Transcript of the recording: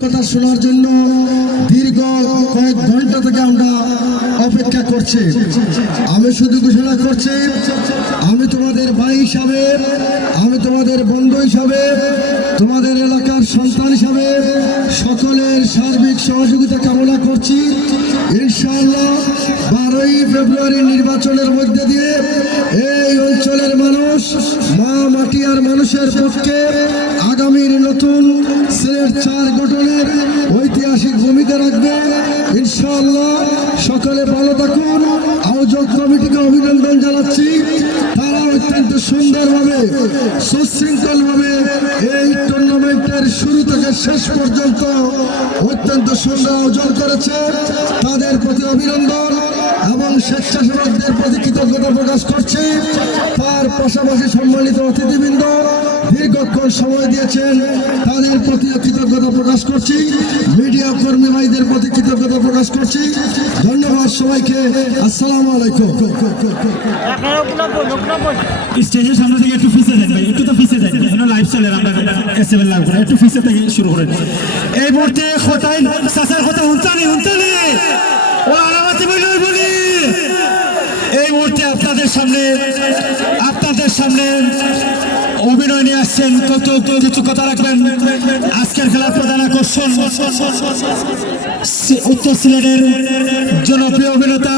কথা শোনার জন্য দীর্ঘ কয়েক ঘন্টা থেকে আমরা অপেক্ষা করছি। আমি শুধু ঘোষণা করছি, আমি তোমাদের ভাই হিসাবে, আমি তোমাদের বন্ধু হিসাবে, তোমাদের এলাকার সন্তান হিসাবে সকলের সার্বিক সহযোগিতা কামনা করছি। ইনশাআল্লাহ 12ই ফেব্রুয়ারি নির্বাচনের মধ্যে দিয়ে এই অঞ্চলের মানুষ মা মাটিয়ার মানুষের পক্ষে আগামীর নতুন সিলেট 4 গঠনের ঐতিহাসিক ভূমিকা রাখবে। ইনশাআল্লাহ সকলে ভালো থাকুন। আয়োজক কমিটিকে অভিনন্দন জানাচ্ছি। তারা অত্যন্ত সুন্দরভাবে সুশৃঙ্খলভাবে এই টুর্নামেন্টের শুরু থেকে শেষ পর্যন্ত অত্যন্ত সুন্দর আয়োজন করেছে। তাদের প্রতি অভিনন্দন এবং স্বেচ্ছাসেবকদের প্রতি কৃতজ্ঞতা প্রকাশ করছি। তার পাশাপাশি সম্মানিত অতিথিবৃন্দ দীর্ঘক্ষণ সময় দিয়েছেন, তাদের প্রতি কৃতজ্ঞতা প্রকাশ করছি। মিডিয়া কর্মী ভাইদের প্রতি কৃতজ্ঞতা প্রকাশ করছি। ধন্যবাদ সবাইকে। আসসালামু আলাইকুম। স্টেজের সামনে থেকে একটু পিছিয়ে যান ভাই, একটু তো পিছিয়ে যান, এখানে লাইভ চলে, আমরা এসএমএল লাইভ করে একটু পিছিয়ে থেকে শুরু করেন। এই মুহূর্তে কথাই সাসার কথা উনতানি ও আলামাতি বলি এই মুহূর্তে আপনাদের সামনে অভিনয় নিয়ে আসছেন। কত কিছু কথা রাখবেন। আজকের খেলার প্রধান আকর্ষণ উত্তর সিলেটের জনপ্রিয় অভিনেতা